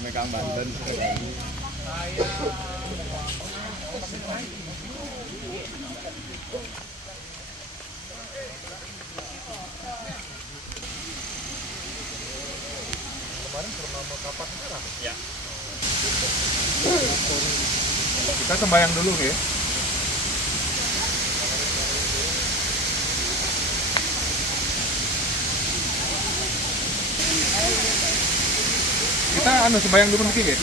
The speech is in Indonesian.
Mekang Banten. Kemarin purnama kapan merah? Ya. Kita sembahyang dulu ya. Kita sembahyang dulu nih ya.